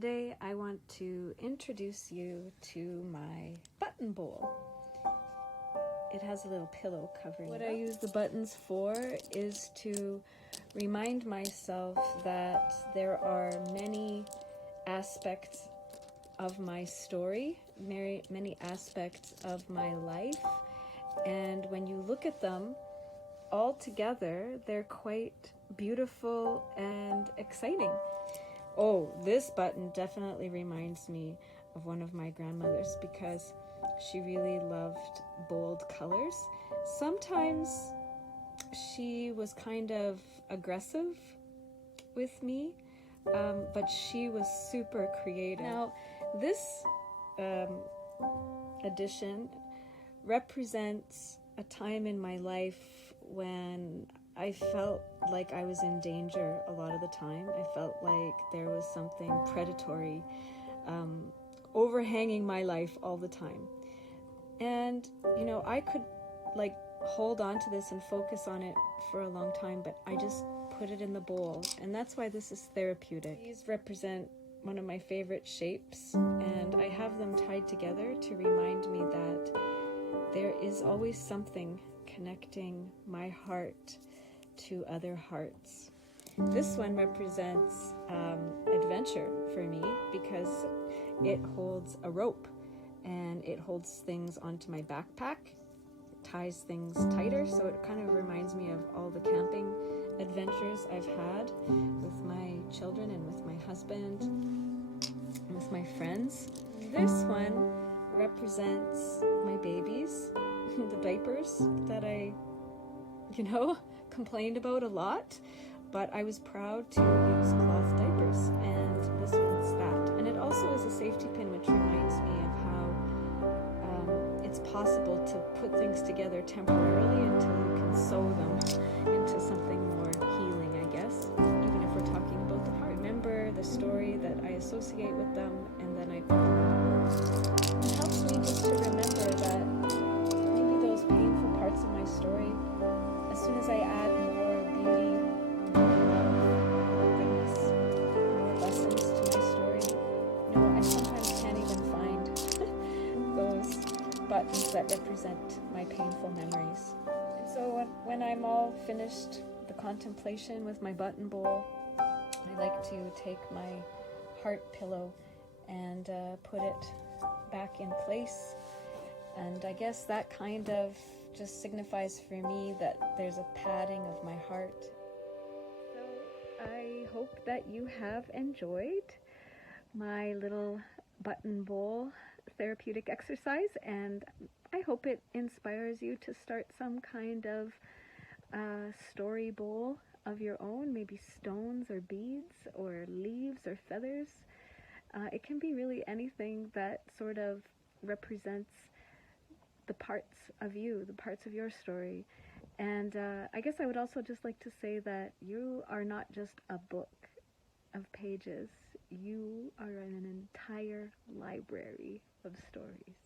Today I want to introduce you to my button bowl. It has a little pillow covering it. What I use the buttons for is to remind myself that there are many aspects of my story, many aspects of my life, and when you look at them all together, they're quite beautiful and exciting. Oh, this button definitely reminds me of one of my grandmothers because she really loved bold colors. Sometimes she was kind of aggressive with me, but she was super creative. Now, this edition represents a time in my life when I felt like I was in danger a lot of the time. I felt like there was something predatory overhanging my life all the time. And, I could hold on to this and focus on it for a long time, but I just put it in the bowl. And that's why this is therapeutic. These represent one of my favorite shapes, and I have them tied together to remind me that there is always something connecting my heart to other hearts. This one represents adventure for me because it holds a rope and it holds things onto my backpack, ties things tighter, so it kind of reminds me of all the camping adventures I've had with my children and with my husband and with my friends. This one represents my babies, the diapers that I complained about a lot, but I was proud to use cloth diapers, and this one's that. And it also is a safety pin, which reminds me of how it's possible to put things together temporarily until you can sew them into something more healing, I guess, even if we're talking about the heart. Remember the story that I associate with them, and then I put them. It helps me just to remember that maybe those painful parts of my story, as soon as I add more beauty, more love, more goodness, more lessons to my story, I sometimes can't even find those buttons that represent my painful memories. And so when I'm all finished the contemplation with my button bowl, I like to take my heart pillow and put it back in place. And I guess that kind of just signifies for me that there's a padding of my heart. So I hope that you have enjoyed my little button bowl therapeutic exercise, and I hope it inspires you to start some kind of story bowl of your own, maybe stones or beads or leaves or feathers. It can be really anything that sort of represents the parts of you, the parts of your story. And I guess I would also just like to say that you are not just a book of pages. You are an entire library of stories.